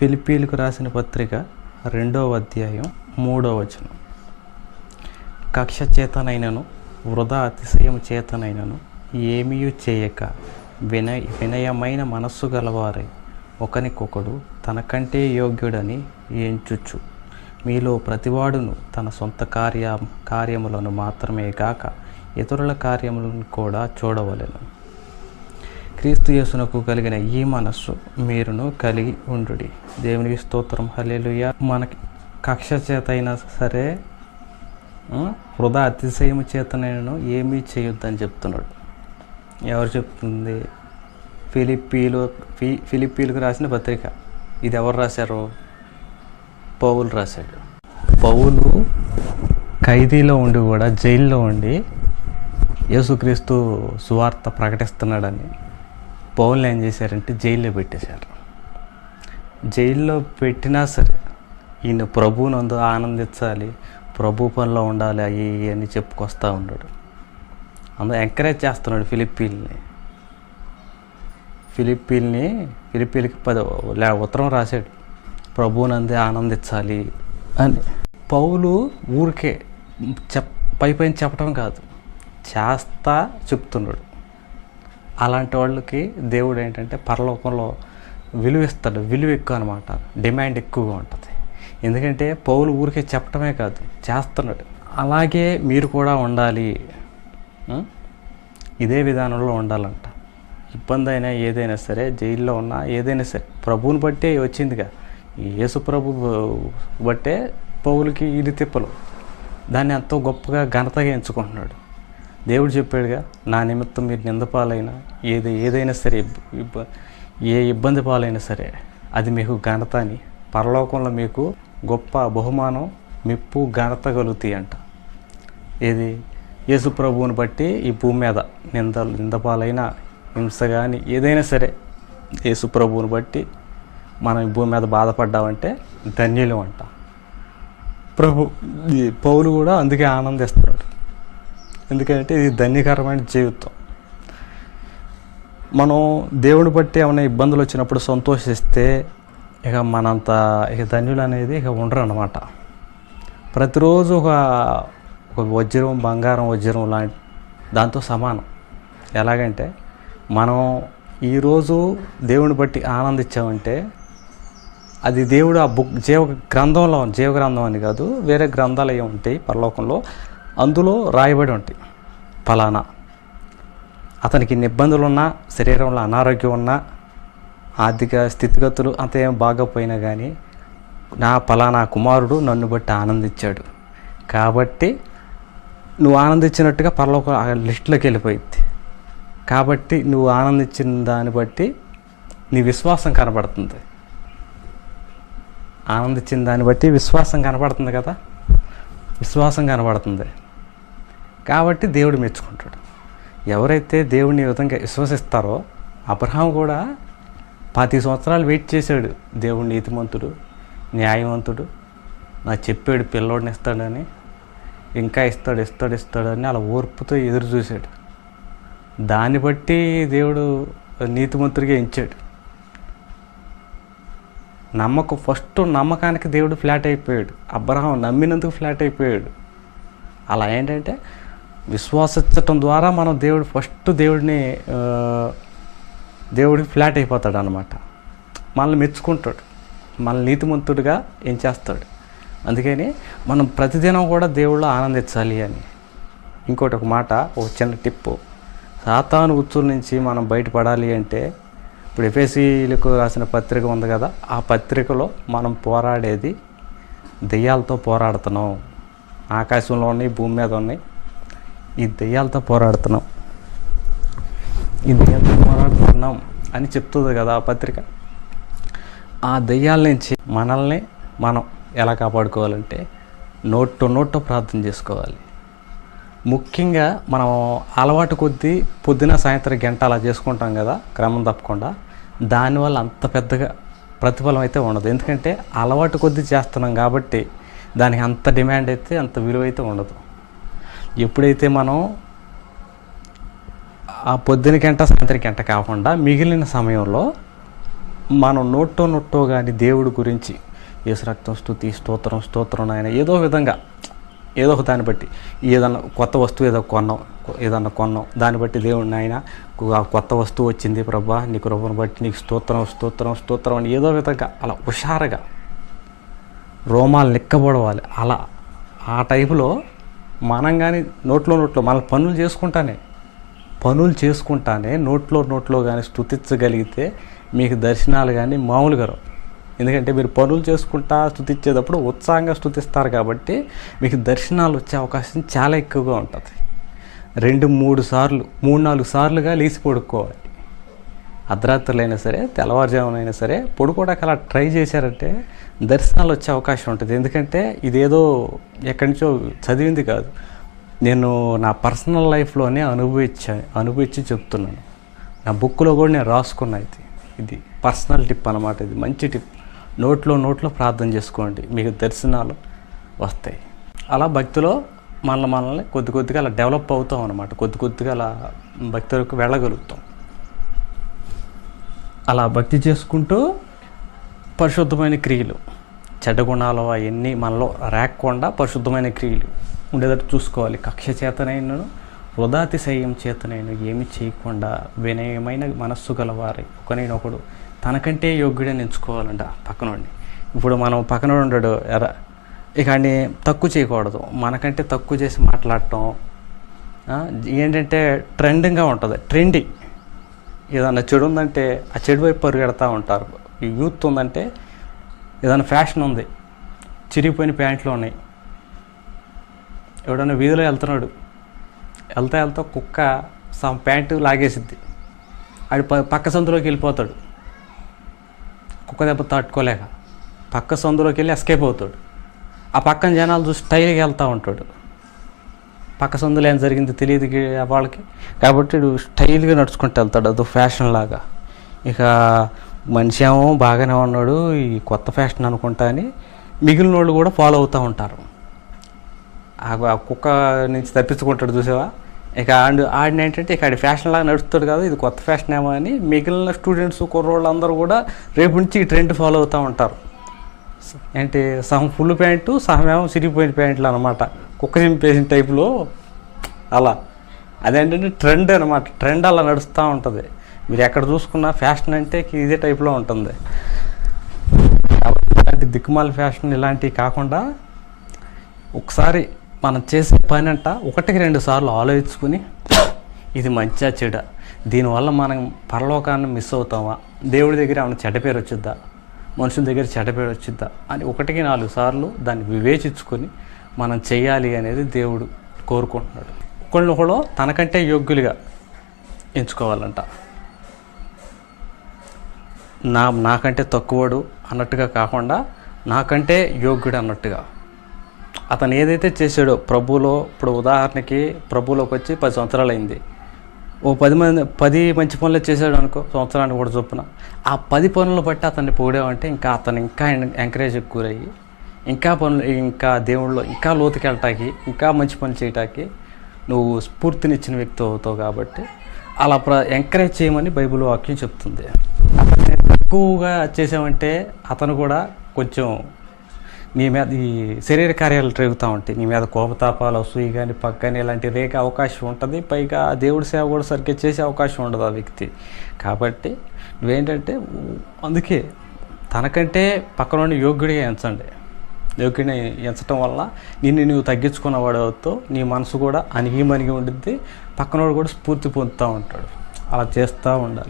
ఫిలిప్పీలకు రాసిన పత్రిక 2వ అధ్యాయం 3వ వచనం. కక్ష చేతనైనను వృధా అతిశయము చేతనైనను ఏమీయూ చేయక వినయమైన మనస్సు గలవారై ఒకనికొకడు తనకంటే యోగ్యుడని ఎంచుచు మీలో ప్రతివాడును తన సొంత కార్యములను మాత్రమే గాక ఇతరుల కార్యములను కూడా చూడవలెను. క్రీస్తు యేసునకు కలిగిన ఈ మనస్సు మీరును కలిగి ఉండుడి. దేవునికి స్తోత్రం. హల్లెలూయా. మనకి కక్ష చేత అయినా సరే వృధా అతిశయము చేతనైనను ఏమీ చేయొద్దని చెప్తున్నాడు. ఎవరు చెప్తుంది? ఫిలిప్పీలకు రాసిన పత్రిక. ఇది ఎవరు రాశారు? పౌలు రాశాడు. పౌలు ఖైదీలో ఉండి కూడా, జైల్లో ఉండి యేసుక్రీస్తు సువార్త ప్రకటిస్తున్నాడని పౌల్ని ఏం చేశారంటే జైల్లో పెట్టేశారు. జైల్లో పెట్టినా సరే ఈయన ప్రభువునందు ఆనందించాలి, ప్రభు పనిలో ఉండాలి అవి అని చెప్పుకొస్తూ ఉన్నాడు. అందులో ఎంకరేజ్ చేస్తున్నాడు ఫిలిప్పీలకి ఉత్తరం రాశాడు, ప్రభువునందే ఆనందించాలి అని. పౌలు ఊరికే పైపైన చెప్పడం కాదు, చేస్తా చెప్తున్నాడు. అలాంటి వాళ్ళకి దేవుడు ఏంటంటే పరలోకంలో విలువ ఇస్తాడు. విలువ ఎక్కువ అనమాట, డిమాండ్ ఎక్కువగా ఉంటుంది. ఎందుకంటే పౌలు ఊరికే చెప్పటమే కాదు, చేస్తున్నాడు. అలాగే మీరు కూడా ఉండాలి, ఇదే విధానంలో ఉండాలంట. ఇబ్బంది అయినా ఏదైనా సరే, జైల్లో ఉన్నా ఏదైనా సరే ప్రభువుని బట్టే వచ్చిందిగా. యేసు ప్రభు బట్టే పౌలుకి ఇది తిప్పలు. దాన్ని ఎంతో గొప్పగా ఘనతగా ఎంచుకుంటున్నాడు. దేవుడు చెప్పాడుగా, నా నిమిత్తం మీరు నిందపాలైనా ఏదైనా సరే, ఏ ఇబ్బంది పాలైనా సరే అది మీకు ఘనత అని, పరలోకంలో మీకు గొప్ప బహుమానం, మెప్పు, ఘనత కలుగుతాయి అంట. ఏది? యేసు ప్రభువుని బట్టి ఈ భూమి మీద నిందపాలైన, హింస కానీ ఏదైనా సరే యేసు ప్రభువుని బట్టి మనం ఈ భూమి మీద బాధపడ్డామంటే ధన్యులు అంట. పౌలు కూడా అందుకే ఆనందిస్తున్నాడు. ఎందుకంటే ఇది ధన్యకరమైన జీవితం. మనం దేవుని బట్టి ఏమైనా ఇబ్బందులు వచ్చినప్పుడు సంతోషిస్తే ఇక ధన్యులు అనేది ఇక ఉండరు అన్నమాట. ప్రతిరోజు ఒక వజ్రం, బంగారం, వజ్రం లాంటి దాంతో సమానం. ఎలాగంటే మనం ఈరోజు దేవుని బట్టి ఆనందించామంటే అది దేవుడు ఆ జీవగ్రంథం అని కాదు, వేరే గ్రంథాలు అవి ఉంటాయి పరలోకంలో, అందులో రాయబడి ఉంటాయి. ఫలానా అతనికి ఇన్ని ఇబ్బందులు ఉన్నా, శరీరంలో అనారోగ్యం ఉన్నా, ఆర్థిక స్థితిగతులు అంత ఏం బాగపోయినా కానీ నా ఫలానా కుమారుడు నన్ను బట్టి ఆనందించాడు కాబట్టి నువ్వు ఆనందించినట్టుగా పరలోక లిస్టులోకి వెళ్ళిపోయింది. కాబట్టి నువ్వు ఆనందించిన దాన్ని బట్టి నీ విశ్వాసం కనబడుతుంది. ఆనందించిన దాన్ని బట్టి విశ్వాసం కనబడుతుంది కదా, విశ్వాసం కనబడుతుంది కాబట్టి దేవుడు మెచ్చుకుంటాడు. ఎవరైతే దేవుడిని ఈ విధంగా విశ్వసిస్తారో, అబ్రహాం కూడా 10 సంవత్సరాలు వెయిట్ చేశాడు. దేవుడు నీతిమంతుడు, న్యాయవంతుడు, నాకు చెప్పాడు పిల్లోడిని ఇస్తాడని, ఇంకా ఇస్తాడని అలా ఓర్పుతో ఎదురు చూశాడు. దాన్ని బట్టి దేవుడు నీతిమంతుడిగా ఎంచాడు. నమ్మకానికి దేవుడు ఫ్లాట్ అయిపోయాడు. అబ్రహాం నమ్మినందుకు ఫ్లాట్ అయిపోయాడు. అలా ఏంటంటే విశ్వాసించటం ద్వారా మనం దేవుడికి ఫ్లాట్ అయిపోతాడు అన్నమాట. మనల్ని మెచ్చుకుంటాడు, మనల్ని నీతిమంతుడిగా ఎంచేస్తాడు. అందుకని మనం ప్రతిదినం కూడా దేవుళ్ళు ఆనందించాలి అని. ఇంకోటి ఒక మాట, ఒక చిన్న టిప్పు, సాతాను ఉచ్చుల నుంచి మనం బయటపడాలి అంటే, ఇప్పుడు ఎఫెసీయులకు రాసిన పత్రిక ఉంది కదా, ఆ పత్రికలో మనం పోరాడేది దెయ్యాలతో పోరాడుతున్నాం. ఆకాశంలో ఉన్నాయి, భూమి మీద ఉన్నాయి, ఈ దెయ్యాలతో పోరాడుతున్నాం అని చెప్తుంది కదా ఆ పత్రిక. ఆ దెయ్యాల నుంచి మనల్ని మనం ఎలా కాపాడుకోవాలంటే నోటు ప్రార్థన చేసుకోవాలి. ముఖ్యంగా మనం అలవాటు కొద్దీ పొద్దున సాయంత్రం గంట అలా చేసుకుంటాం కదా క్రమం తప్పకుండా, దానివల్ల అంత పెద్దగా ప్రతిఫలం అయితే ఉండదు. ఎందుకంటే అలవాటు కొద్దీ చేస్తున్నాం కాబట్టి దానికి అంత డిమాండ్ అయితే, అంత విలువ అయితే ఉండదు. ఎప్పుడైతే మనం ఆ పొద్దున గంట సాయంత్రం గంట కాకుండా మిగిలిన సమయంలో మనం నోట్టో కానీ దేవుడి గురించి యేసు రక్తం స్తుతి స్తోత్రం నాయన ఏదో విధంగా ఏదో ఒక దాన్ని బట్టి ఏదన్నా కొత్త వస్తువు ఏదన్నా కొన్నాం దాన్ని బట్టి దేవుడిని ఆయన కొత్త వస్తువు వచ్చింది ప్రభా నీ కృపను బట్టి నీకు స్తోత్రం అని ఏదో విధంగా అలా హుషారుగా రోమాలు నిక్కబడవాలి. అలా ఆ టైపులో మనం కానీ నోట్లో మన పనులు చేసుకుంటానే నోట్లో కానీ స్తుతించగలిగితే మీకు దర్శనాలు కానీ మామూలుగా రావు. ఎందుకంటే మీరు పనులు చేసుకుంటా స్తుతించేటప్పుడు ఉత్సాహంగా స్తుతిస్తారు కాబట్టి మీకు దర్శనాలు వచ్చే అవకాశం చాలా ఎక్కువగా ఉంటుంది. 2-3 సార్లు 3-4 సార్లుగా లేచి పడుకోవాలి. అర్ధరాత్రులైనా సరే తెల్లవారుజామునైనా సరే పడుకోవడానికి అలా ట్రై చేశారంటే దర్శనాలు వచ్చే అవకాశం ఉంటుంది. ఎందుకంటే ఇదేదో ఎక్కడి నుంచో చదివింది కాదు, నేను నా పర్సనల్ లైఫ్లోనే అనుభవించి చెప్తున్నాను. నా బుక్లో కూడా నేను రాసుకున్నా. ఇది పర్సనల్ టిప్ అన్నమాట. ఇది మంచి టిప్. నోట్లో ప్రార్థన చేసుకోండి, మీకు దర్శనాలు వస్తాయి. అలా భక్తిలో మనల్ని కొద్దిగా అలా డెవలప్ అవుతాం అన్నమాట. కొద్దిగా అలా భక్తిలోకి వెళ్ళగలుగుతాం. అలా భక్తి చేసుకుంటూ పరిశుద్ధమైన క్రియలు, చెడ్డ గుణాలు అవన్నీ మనలో రాకుండా పరిశుద్ధమైన క్రియలు ఉండేటట్టు చూసుకోవాలి. కక్ష చేతనైనను వృధాతిశయం చేతనైనా ఏమి చేయకుండా వినయమైన మనస్సు గలవారి ఒకనొకడు తనకంటే యోగ్యుడని ఎంచుకోవాలంట పక్కనోడిని. ఇప్పుడు మనం పక్కనోడు ఉండడు ఇక అన్ని తక్కువ చేయకూడదు. మనకంటే తక్కువ చేసి మాట్లాడటం ఏంటంటే ట్రెండింగ్గా ఉంటుంది. ట్రెండింగ్ ఏదన్నా చెడు ఉందంటే ఆ చెడు వైపు పరిగెడతా ఉంటారు. ఈ యూత్ ఉందంటే ఏదైనా ఫ్యాషన్ ఉంది, చిరిగిపోయిన ప్యాంట్లు ఉన్నాయి, ఎవడన్నా వీధిలో వెళ్తా కుక్క ప్యాంటు లాగేసిద్ది, ఆడి పక్క సందులోకి వెళ్ళిపోతాడు. కుక్క దెబ్బ తట్టుకోలేక పక్క సందులోకి వెళ్ళి ఎస్కేప్ అవుతాడు. ఆ పక్కన జనాలు చూసి స్టైల్గా వెళ్తూ ఉంటాడు. పక్క సందులో ఏం జరిగింది తెలియదు వాళ్ళకి, కాబట్టి స్టైల్గా నడుచుకుంటూ వెళ్తాడు. అదో ఫ్యాషన్ లాగా. ఇక మనిషి ఏమో బాగానే ఉన్నాడు, ఈ కొత్త ఫ్యాషన్ అనుకుంటా అని మిగిలిన వాళ్ళు కూడా ఫాలో అవుతూ ఉంటారు. ఆ కుక్క నుంచి తప్పించుకుంటాడు చూసావా. ఇక ఆడిని ఏంటంటే ఇక ఆడి ఫ్యాషన్ లాగా నడుస్తాడు కదా, ఇది కొత్త ఫ్యాషన్ ఏమో అని మిగిలిన స్టూడెంట్స్ కుర్రోళ్ళు అందరూ కూడా రేపు నుంచి ఈ ట్రెండ్ ఫాలో అవుతూ ఉంటారు. ఏంటి సగం ఫుల్ ప్యాంటు సగమేమో చిరిగిపోయిన ప్యాంట్లు అనమాట, కుక్క చింపేసిన టైపులో. అలా అదేంటంటే ట్రెండ్ అనమాట. ట్రెండ్ అలా నడుస్తూ ఉంటుంది. మీరు ఎక్కడ చూసుకున్నా ఫ్యాషన్ అంటే ఇదే టైప్లో ఉంటుంది. ఇలాంటి దిక్కుమాల ఫ్యాషన్ ఇలాంటివి కాకుండా ఒకసారి మనం చేసే పని 1-2 సార్లు ఆలోచించుకుని ఇది మంచిగా చెడా, దీనివల్ల మనం పరలోకాన్ని మిస్ అవుతామా, దేవుడి దగ్గర ఏమైనా చెడ్డ పేరు వచ్చిద్దా, మనుషుల దగ్గర చెడ్డ పేరు వచ్చిద్దా అని 1-4 సార్లు దాన్ని వివేచించుకొని మనం చేయాలి అనేది దేవుడు కోరుకుంటున్నాడు. ఒకళ్ళు తనకంటే యోగ్యులుగా ఎంచుకోవాలంట. నాకంటే తక్కువడు అన్నట్టుగా కాకుండా నాకంటే యోగ్యుడు అన్నట్టుగా. అతను ఏదైతే చేశాడో ప్రభువులో, ఇప్పుడు ఉదాహరణకి ప్రభువులోకి వచ్చి 10 సంవత్సరాలు అయింది, 10 మంచి పనులు చేశాడు అనుకో, సంవత్సరానికి కూడా చొప్పున ఆ 10 పనులు బట్టి అతన్ని పొగిడామంటే అతను ఇంకా ఎంకరేజ్కి గురయ్యి ఇంకా దేవుళ్ళలో ఇంకా లోతుకి వెళ్ళటానికి, ఇంకా మంచి పనులు చేయటానికి నువ్వు స్ఫూర్తినిచ్చిన వ్యక్తి అవుతావు. కాబట్టి అలా ఎంకరేజ్ చేయమని బైబిల్ వాక్యం చెప్తుంది. అతన్ని తక్కువగా చేసామంటే అతను కూడా కొంచెం నీ మీద ఈ శరీర కార్యాలు రేగుతూ ఉంటాయి, నీ మీద కోపతాపాలు, అసూయ కానీ పక్కని ఇలాంటి రేగే అవకాశం ఉంటుంది. పైగా దేవుడి సేవ కూడా సరిగ్గా చేసే అవకాశం ఉండదు ఆ వ్యక్తి. కాబట్టి నువ్వేంటంటే అందుకే తనకంటే పక్కన యోగ్యుడిగా ఎంచండి. యోగ్యుడిని ఎంచడం వల్ల నువ్వు తగ్గించుకున్నవాడు అవుతావు, నీ మనసు కూడా అణిగి ఉండిద్ది, పక్కనోడు కూడా స్ఫూర్తి పొందుతూ ఉంటాడు. అలా చేస్తూ ఉండాలి.